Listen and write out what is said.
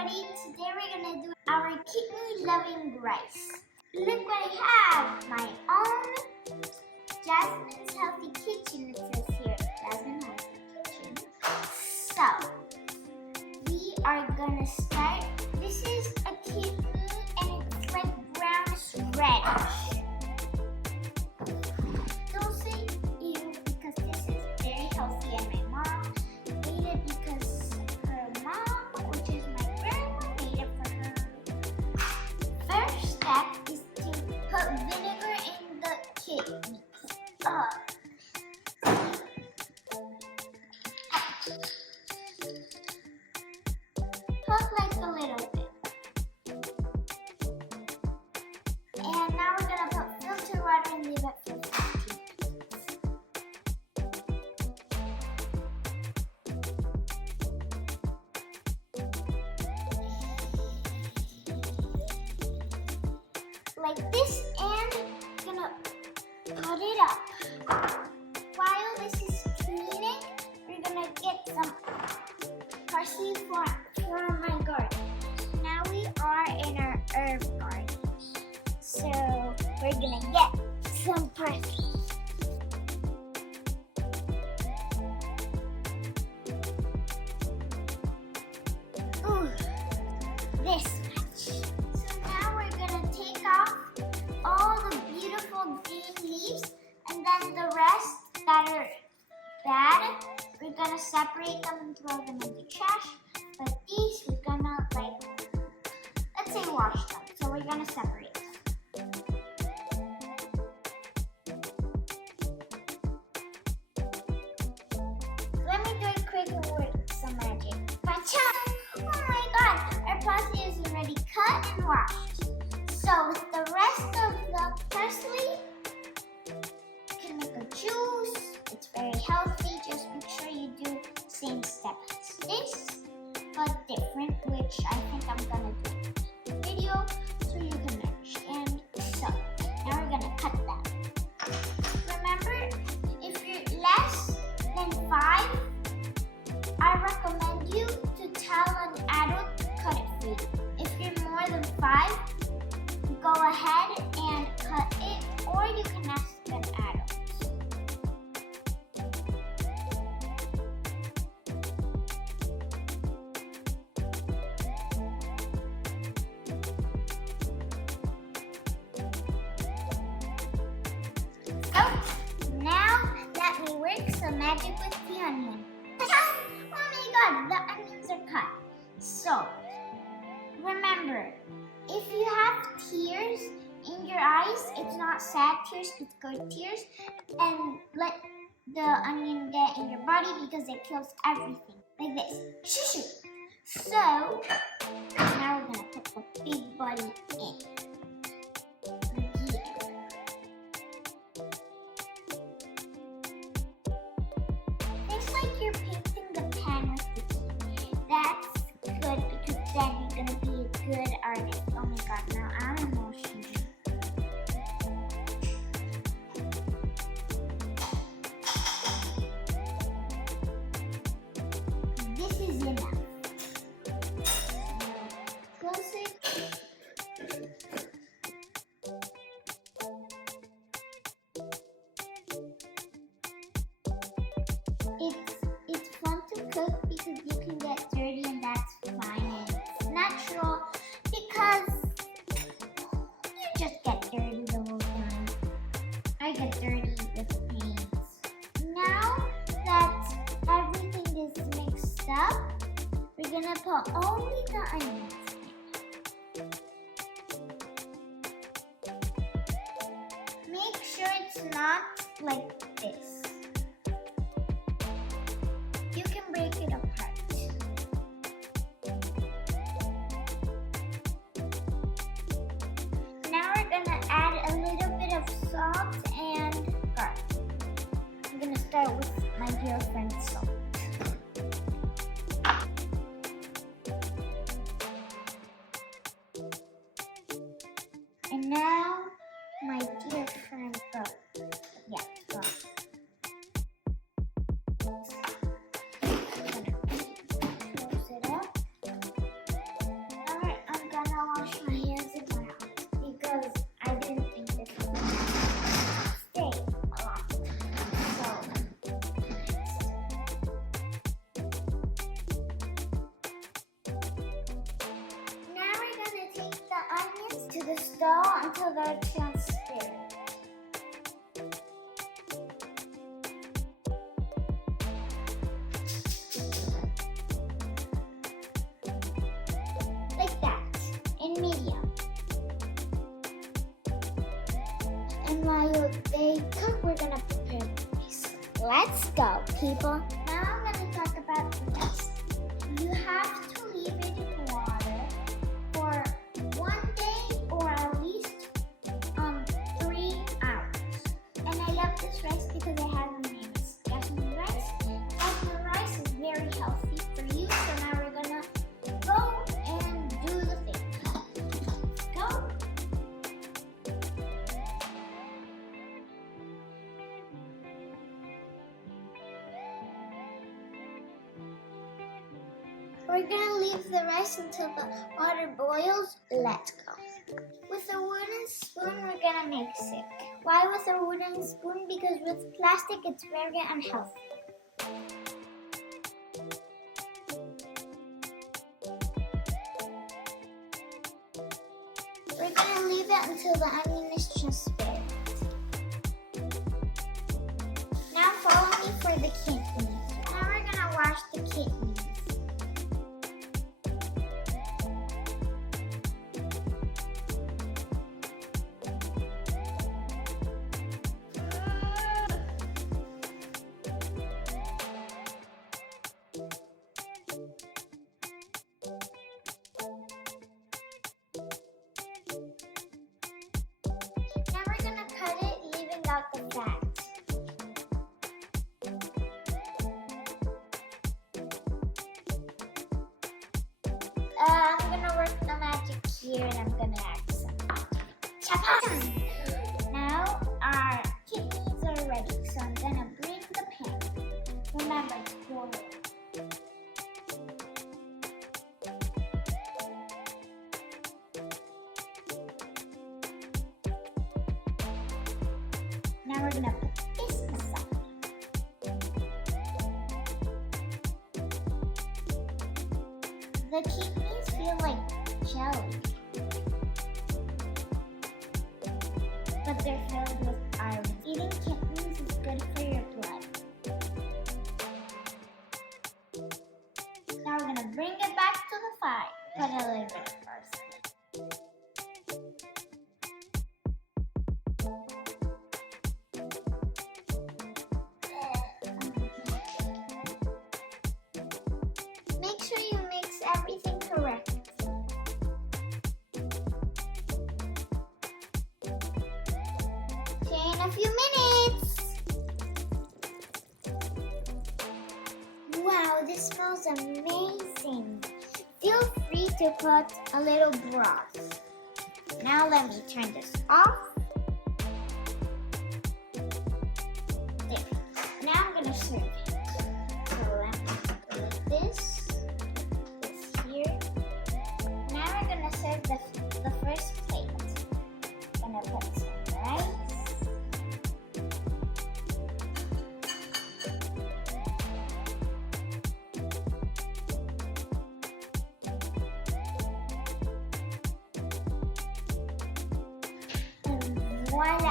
everybody, today we're going to do our kidney loving rice. Look what I have, my own Jasmine's Healthy Kitchen, it says here, Jasmine Healthy Kitchen. So, we are going to start, this is a kidney and it's like brownish reddish. Don't say ew because this is very healthy and my mom made it because her mom, which is my grandma, made it for her. First step is to put vinegar in the kidneys. Put like a little bit. And now we're going to put filtered water and leave it for 15 minutes. Like this, and gonna put it up. While this is cleaning, we're gonna get some parsley for my garden. Now we are in our herb garden, so we're gonna get some parsley. Ooh, this much. So now we're gonna take off all the beautiful green leaves, and then the rest that are bad, we're gonna separate them and throw them in the trash. But these we're gonna let's say wash them. So we're gonna separate them. Let me do it quick and work some magic. Gotcha! Oh my god, our parsley is already cut and washed. So with the rest of the parsley, you can make a juice. It's very healthy. Just make sure you do the same step as this, but different, which I think I'm gonna do in the video so you can understand. So now we're gonna cut them. Remember, if you're less than 5, I recommend you to tell an adult to cut it for you. If you're more than 5, go ahead and cut it, or you can ask an adult. So, now let me work some magic with the onion. Oh my god, the onions are cut. So, remember, if you have tears in your eyes, it's not sad tears, it's good tears. And let the onion get in your body because it kills everything. Like this. Shoo shoo. So, now we're going to put the big body in. It's like you're painting the pan with the key. That's good because then you're going to be a good artist. Oh my god, now I'm emotional. This is enough. Close it. It's fun to cook because you can get dirty and that's fine and it's natural because you just get dirty the whole time. I get dirty with paints. Now that everything is mixed up, we're gonna put only the onions in. Make sure it's not like this. You can break it apart. Now we're gonna add a little bit of salt and garlic. I'm gonna start with my dear friend salt. And now my dear friend garlic. Yeah, garlic. Close it up. until they're transparent. Like that, in medium. And while they cook, we're gonna prepare the rice. Let's go, people. Now I'm gonna talk about the rice. You have to leave it in water for 1 day or at least 3 hours. And I love this rice because it has a name. It's jasmine rice. Jasmine rice is very healthy for you. So now we're gonna go and do the thing. Go. We're gonna leave the rice until the water boils. Let's go. With a wooden spoon, we're gonna mix it. Why with a wooden spoon? Because with plastic, it's very unhealthy. We're gonna leave it until the onion is transparent. Now follow me for the kidneys. Now we're gonna wash the kidneys. Now we're gonna cut it, leaving out the fat. I'm gonna work the magic here and I'm gonna add some chapati. Now our kidneys are ready, so I'm gonna bring the pan. Remember to pour it. Now we're gonna put this aside. The kidneys feel like jelly, but they're filled with iron. Eating kidneys is good for your blood. Now we're gonna bring it back to the fire. Put a little bit of parsley. Make sure you mix everything correctly. See you in a few minutes. Wow, this smells amazing. Feel free to put a little broth. Now let me turn this off. There. Now I'm gonna serve it. So let me put this here. Now we're gonna serve the first plate. Gonna put some rice. And voila!